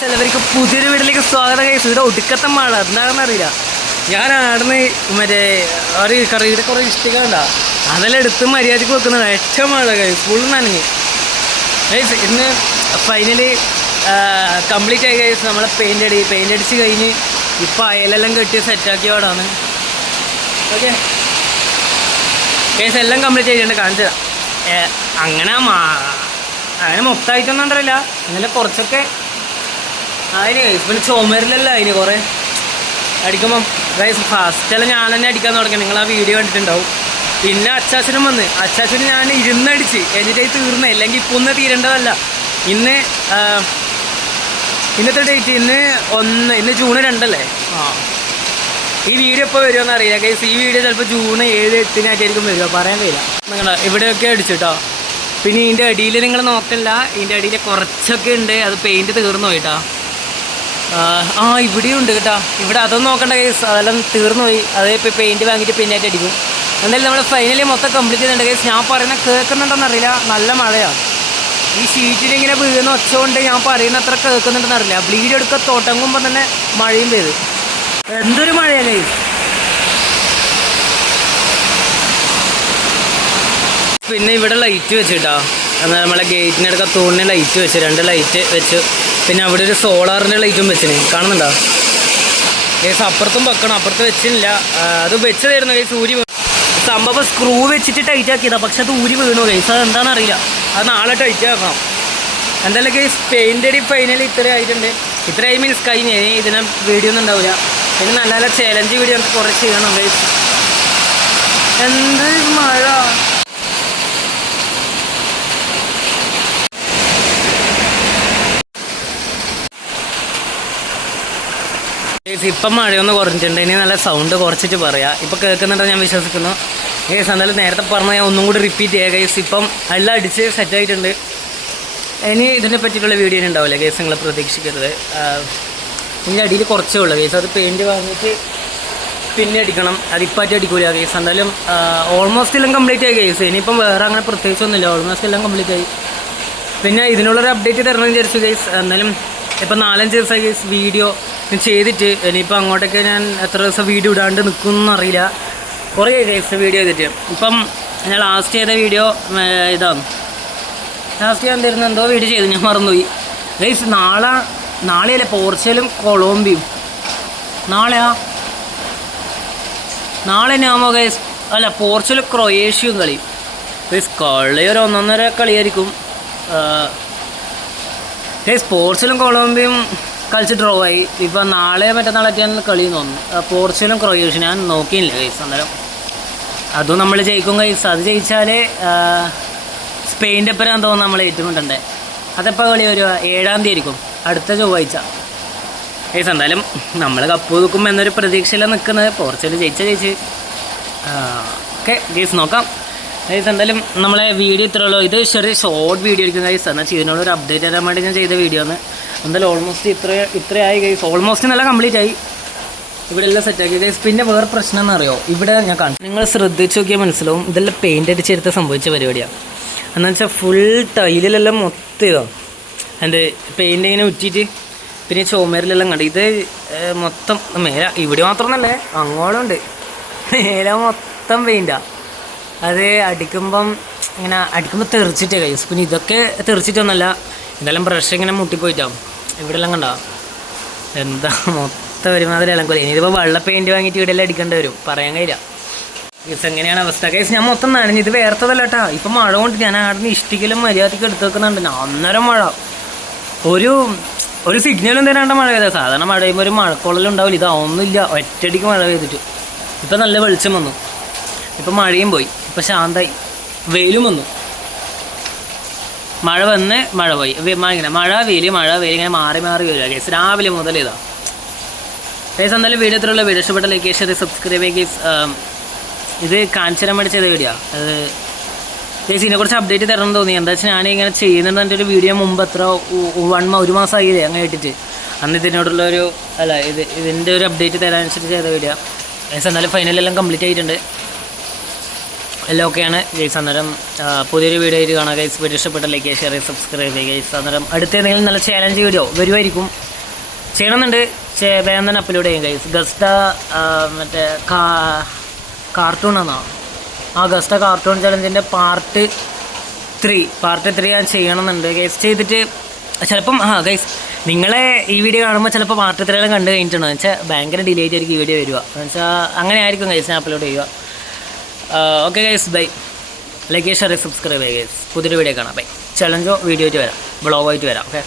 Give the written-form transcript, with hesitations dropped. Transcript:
ചിലവർക്ക് പുതിയൊരു വീട്ടിലേക്ക് സ്വാഗതം കഴിച്ചു. ഇവിടെ ഒടുക്കത്തെ മഴ എന്താണെന്ന് അറിയില്ല. ഞാൻ ആടുന്ന് മറ്റേ ഒരു കറിയുടെ കുറേ ഇഷ്ടിക ഉണ്ടാ അതെല്ലാം എടുത്ത് മര്യാദയ്ക്ക് വെക്കുന്നത്. ഏറ്റവും മഴ കഴിച്ചു ഫുൾ നനഞ്ഞ്. ഇന്ന് ഫൈനലി കംപ്ലീറ്റ് ആയി കഴിച്ചു. നമ്മളെ പെയിൻ്റ് അടിച്ച് കഴിഞ്ഞ് ഇപ്പോൾ അയലെല്ലാം കെട്ടി സെറ്റാക്കിയോടാണ്. ഓക്കെ കേസ് എല്ലാം കംപ്ലീറ്റ് ചെയ്തിട്ടുണ്ട്. കാണിച്ചു തരാം. അങ്ങനെ മൊത്തമായിട്ടൊന്നും ഉണ്ടല്ല, ഇന്നലെ കുറച്ചൊക്കെ അതിന് കഴിച്ചു. പിന്നെ ചുമരിലല്ല അതിന് കുറേ അടിക്കുമ്പം ഗൈസ് ഫസ്റ്റെല്ലാം ഞാൻ തന്നെ അടിക്കാൻ തുടങ്ങി. നിങ്ങൾ ആ വീഡിയോ കണ്ടിട്ടുണ്ടാവും. പിന്നെ അച്ചാച്ചനും വന്ന് അച്ചാച്ചന് ഞാൻ ഇരുന്നടിച്ച് എന്നിട്ട് തീർന്നേ, അല്ലെങ്കിൽ ഇപ്പോൾ ഒന്ന് തീരേണ്ടതല്ല. ഇന്നത്തെ ഡേറ്റ് ഇന്ന് ജൂൺ 2 അല്ലേ? ഈ വീഡിയോ ഇപ്പോൾ വരുമെന്ന് അറിയില്ല ഗൈസ്. ഈ വീഡിയോ ചിലപ്പോൾ ജൂൺ 7, 8 വരിക, പറയാൻ കഴിയില്ല. നിങ്ങൾ ഇവിടെയൊക്കെ അടിച്ചിട്ടോ. പിന്നെ ഇതിൻ്റെ അടിയിൽ നിങ്ങൾ നോക്കില്ല, ഇതിൻ്റെ അടിയിൽ കുറച്ചൊക്കെ ഉണ്ട്. അത് പെയിൻറ്റ് തീർന്നു പോയിട്ടാ. ഇവിടെയും ഉണ്ട് കേട്ടോ. ഇവിടെ അതൊന്നും നോക്കണ്ട കേസ്, അതെല്ലാം തീർന്നു പോയി. അത് ഇപ്പോൾ പെയിൻറ്റ് വാങ്ങിയിട്ട് പിന്നായിട്ട് അടിക്കും. എന്തായാലും നമ്മൾ ഫൈനലി മൊത്തം കംപ്ലീറ്റ് ചെയ്യുന്നുണ്ട് കേസ്. ഞാൻ പറയുന്ന കേൾക്കുന്നുണ്ടെന്നറിയില്ല, നല്ല മഴയാണ്. ഈ ഷീറ്റിലിങ്ങനെ വീഴുന്ന ഒച്ച കൊണ്ട് ഞാൻ പറയുന്ന അത്ര കേൾക്കുന്നുണ്ടെന്നറിയില്ല. ബ്ലീഡ് എടുക്കാൻ തുടങ്ങുമ്പോൾ തന്നെ മഴയും പെയ്ത് എന്തൊരു മഴയാണ് കേസ്. പിന്നെ ഇവിടെ ലൈറ്റ് വെച്ചിട്ടാ, എന്നാൽ നമ്മളെ ഗേറ്റിനടുക്ക തൂണിന് ലൈറ്റ് വെച്ച് 2 ലൈറ്റ് വെച്ചു. പിന്നെ അവിടെ ഒരു സോളാറിൻ്റെ ലൈറ്റും വെച്ചിന്, കാണുന്നുണ്ടോ കേസ്? അപ്പുറത്തും വെക്കണം, അപ്പുറത്ത് വെച്ചില്ല. അത് വെച്ച് തരുന്നു കേസ്. ഊരി സംഭവം സ്ക്രൂ വെച്ചിട്ട് ടൈറ്റ് ആക്കിയതാണ്, പക്ഷെ അത് ഊരി വീണു കേസ്. അത് എന്താണെന്ന് അറിയില്ല, അത് നാളെ ടൈറ്റ് ആക്കണം. എന്തായാലും കേസ് പെയിൻ്റ് അടി ഫൈനലി ഇത്ര ആയിട്ടുണ്ട്. ഇത്രയായി മീൻസ് കഴിഞ്ഞ് ഇതിനെ വീഡിയോ ഒന്നും ഉണ്ടാവില്ല. പിന്നെ നല്ല നല്ല ചാലഞ്ച് വീഡിയോ നമുക്ക് കുറേ ചെയ്യണം കേസ്. എന്ത് മഴ. ഇപ്പം മഴയൊന്ന് കുറഞ്ഞിട്ടുണ്ട്. ഇനി നല്ല സൗണ്ട് കുറച്ചിട്ട് പറയാം. ഇപ്പം കേൾക്കുന്നുണ്ടെന്ന് ഞാൻ വിശ്വസിക്കുന്നു കേസ്. എന്തായാലും നേരത്തെ പറഞ്ഞാൽ ഞാൻ ഒന്നും കൂടി റിപ്പീറ്റ് ചെയ്യാം കേസ്. ഇപ്പം എല്ലാം അടിച്ച് സെറ്റായിട്ടുണ്ട്. ഇനി ഇതിനെ പറ്റിയിട്ടുള്ള വീഡിയോ ഉണ്ടാവില്ല കേസ്, നിങ്ങൾ പ്രതീക്ഷിക്കരുത്. ഇതിൻ്റെ അടിയിൽ കുറച്ചേ ഉള്ളൂ കേസ്. അത് പെയിൻറ്റ് വാങ്ങിയിട്ട് പിന്നെ അടിക്കണം. അതിപ്പാറ്റി അടിക്കൂല കേസ്. എന്തായാലും ഓൾമോസ്റ്റ് എല്ലാം കംപ്ലീറ്റ് ആയി കേസ്. ഇനിയിപ്പം വേറെ അങ്ങനെ പ്രത്യേകിച്ചൊന്നുമില്ല, ഓൾമോസ്റ്റ് എല്ലാം കംപ്ലീറ്റ് ആയി. പിന്നെ ഇതിനുള്ളൊരു അപ്ഡേറ്റ് തരണമെന്ന് വിചാരിച്ചു കേസ്. എന്നാലും ഇപ്പം 4-5 ദിവസമായി കേസ് വീഡിയോ ചെയ്തിട്ട്. ഇനിയിപ്പോൾ അങ്ങോട്ടൊക്കെ ഞാൻ എത്ര ദിവസം വീഡിയോ ഇടാണ്ട് നിൽക്കുമെന്ന് അറിയില്ല. കുറേ കേസ് വീഡിയോ ചെയ്തിട്ട്. ഇപ്പം ഞാൻ ലാസ്റ്റ് ചെയ്ത വീഡിയോ ഇതാണ്. ലാസ്റ്റ് ഞാൻ തരുന്ന എന്തോ വീഡിയോ ചെയ്തു, ഞാൻ മറന്നുപോയി ഗൈസ്. നാളെയല്ലേ പോർച്ചുഗലും കൊളംബിയും? നാളെ ഞാമോ ഗൈസ്? അല്ല, പോർച്ചുഗലും ക്രൊയേഷ്യയും കളി ഗൈസ്. കളി ഒരു 1-1.5 കളിയായിരിക്കും ഗൈസ്. പോർച്ചുഗലും കൊളംബിയും കളിച്ച് ഡ്രോ ആയി. ഇപ്പം നാളെ മറ്റന്നാളൊക്കെയാണ് കളി തോന്നുന്നു. പോർച്ചുഗലും ക്രൊയേഷ്യ ഞാൻ നോക്കിയില്ല ഗൈസ്. അന്നേരം അതും നമ്മൾ ജയിക്കും ഗൈസ്. അത് ജയിച്ചാൽ സ്പെയിൻ്റെ ഒപ്പരാന്ന് തോന്നുന്നു നമ്മൾ ഏറ്റുമുട്ടണ്ടേ. അതെപ്പോൾ കളി വരിക? 7-ാം തീയതി ആയിരിക്കും, അടുത്ത ചൊവ്വാഴ്ച ഗൈസ്. എന്തായാലും നമ്മൾ കപ്പ് വെക്കും എന്നൊരു പ്രതീക്ഷയിലാണ് നിൽക്കുന്നത്. പോർച്ചുഗൽ ജയിച്ച് ഓക്കെ ഗൈസ്, നോക്കാം ഗൈസ്. എന്തായാലും നമ്മളെ വീഡിയോ ഇത്രയുള്ളൂ. ഇത് ചെറിയ ഷോർട്ട് വീഡിയോ ആയിരിക്കും ഗൈസ്. എന്നാൽ ഇതിനോടൊരു അപ്ഡേറ്റ് തരാൻ വേണ്ടി ഞാൻ ചെയ്ത വീഡിയോ ആണ്. എന്തായാലും ഓൾമോസ്റ്റ് ഇത്രയായി ഗൈസ്. ഓൾമോസ്റ്റ് നല്ല കംപ്ലീറ്റ് ആയി. ഇവിടെ എല്ലാം സെറ്റാക്കി ഗൈസ്. പിന്നെ വേറെ പ്രശ്നം എന്നറിയോ, ഇവിടെ ഞാൻ കാണിച്ചു, നിങ്ങൾ ശ്രദ്ധിച്ച് നോക്കിയാൽ മനസ്സിലാവും. ഇതെല്ലാം പെയിൻ്റ് അടിച്ചെടുത്ത് സംഭവിച്ച പരിപാടിയാണ്. എന്ന് വെച്ചാൽ ഫുൾ ടൈലിലെല്ലാം മൊത്തം ഇതാണ് എൻ്റെ പെയിൻ്റ് ഇങ്ങനെ ഉറ്റിയിട്ട്. പിന്നെ ചുമരിലെല്ലാം കണ്ട് ഇത് മൊത്തം മേല. ഇവിടെ മാത്രമൊന്നല്ലേ, അങ്ങോട്ടും മേല മൊത്തം പെയിൻ്റാണ്. അത് അടിക്കുമ്പം തെറിച്ചിട്ടേ ഗൈസ്. പിന്നെ ഇതൊക്കെ തെറിച്ചിട്ടൊന്നുമല്ല, ഇതെല്ലാം ബ്രഷ് ഇങ്ങനെ മുട്ടിപ്പോയിട്ടാവും. ഇവിടെ എല്ലാം കണ്ടോ എന്താ മൊത്തം ഒരുമാതിരി ഇളം കൊല്ലം. ഇനിയിപ്പോൾ വെള്ള പെയിൻറ്റ് വാങ്ങിയിട്ട് ഇവിടെ എല്ലാം അടിക്കേണ്ടി വരും, പറയാൻ കഴിയില്ല ഗൈസ്. എങ്ങനെയാണ് അവസ്ഥ ഗൈസ്? ഞാൻ മൊത്തം നനഞ്ഞു. ഇത് വേർത്തതല്ല കേട്ടോ. ഇപ്പം മഴ കൊണ്ട് ഞാൻ ആടുന്ന് ഇഷ്ടിക്കലും മര്യാദയ്ക്ക് എടുത്ത് വെക്കുന്നുണ്ട്. അന്നേരം മഴ ഒരു സിഗ്നലും തരാണ്ട മഴ പെയ്താൽ. സാധാരണ മഴ പെയ്യുമ്പോൾ ഒരു മഴക്കോളലും ഉണ്ടാവില്ല. ഇതൊന്നുമില്ല, ഒറ്റയടിക്ക് മഴ പെയ്തിട്ട്. ഇപ്പം നല്ല വെളിച്ചം വന്നു. ഇപ്പം മഴയും പോയി, ഇപ്പം ശാന്തമായി. വെയിലും വന്നു. മഴ വന്ന് മഴ പോയി. ഇങ്ങനെ മഴ വെയിൽ ഇങ്ങനെ മാറി വരിക ഗൈസ്. രാവിലെ മുതൽ ഇതാ ഗൈസ്. എന്തായാലും വീഡിയോ ഇത്രയുള്ള. വീഡിയോ ഇഷ്ടപ്പെട്ട ലൈക്ക് ഷെയർ സബ്സ്ക്രൈബ് ചെയ്യുക ഗൈസ്. ഇത് കാണിച്ചു തരാൻ വേണ്ടി ചെയ്ത വീഡിയോ അത് ഗൈസ്. ഇതിനെക്കുറിച്ച് അപ്ഡേറ്റ് തരണം തോന്നി. എന്താ വെച്ചാൽ ഞാനിങ്ങനെ ചെയ്യുന്നുണ്ട്. എൻ്റെ ഒരു വീഡിയോ മുമ്പ് എത്ര 1 മാസമായില്ലേ അങ്ങനെ ഇട്ടിട്ട്. അന്ന് ഇതിനോടുള്ള ഇതിൻ്റെ ഒരു അപ്ഡേറ്റ് തരാൻ വെച്ചിട്ട് ചെയ്ത വീഡിയോ ഗൈസ്. എന്നാലും ഫൈനലെല്ലാം കംപ്ലീറ്റ് ആയിട്ടുണ്ട്. എല്ലാം ഓക്കെയാണ് ഗൈസ്. അന്നേരം പുതിയൊരു വീഡിയോ ആയിട്ട് കാണാം ഗൈസ്. വീഡിയോ ഇഷ്ടപ്പെട്ട ലൈക്ക് ഷെയർ സബ്സ്ക്രൈബ് ചെയ്യുക ഗൈസ്. അന്നേരം അടുത്ത എന്തെങ്കിലും നല്ല ചാലഞ്ച് വീഡിയോ വരുമായിരിക്കും. ചെയ്യണമെന്നുണ്ട്. വേഗം തന്നെ അപ്ലോഡ് ചെയ്യും ഗൈസ്. ഗസ്റ്റ മറ്റേ കാർട്ടൂൺ ആ ഗസ്റ്റ കാർട്ടൂൺ ചലഞ്ചിൻ്റെ പാർട്ട് 3 ഞാൻ ചെയ്യണമെന്നുണ്ട് ഗൈസ്. ചെയ്തിട്ട് ചിലപ്പം ഗൈസ് നിങ്ങളെ ഈ വീഡിയോ കാണുമ്പോൾ ചിലപ്പോൾ പാർട്ട് 3 കണ്ടു കഴിഞ്ഞിട്ടുണ്ടോ എന്ന് വെച്ചാൽ ഭയങ്കര ഡിലേ ആയിട്ടായിരിക്കും ഈ വീഡിയോ വരിക. എന്ന് വെച്ചാൽ അങ്ങനെ ആയിരിക്കും ഗൈസ് ഞാൻ അപ്ലോഡ് ചെയ്യുക. Okay guys, bye. Like share subscribe ചെയ്യുക ഗൈസ്. പുതിയൊരു വീഡിയോ കാണാം. ബൈ. ചലഞ്ചോ വീഡിയോ ആയിട്ട് വരാം, വ്ളോഗായിട്ട് വരാം. ഓക്കെ.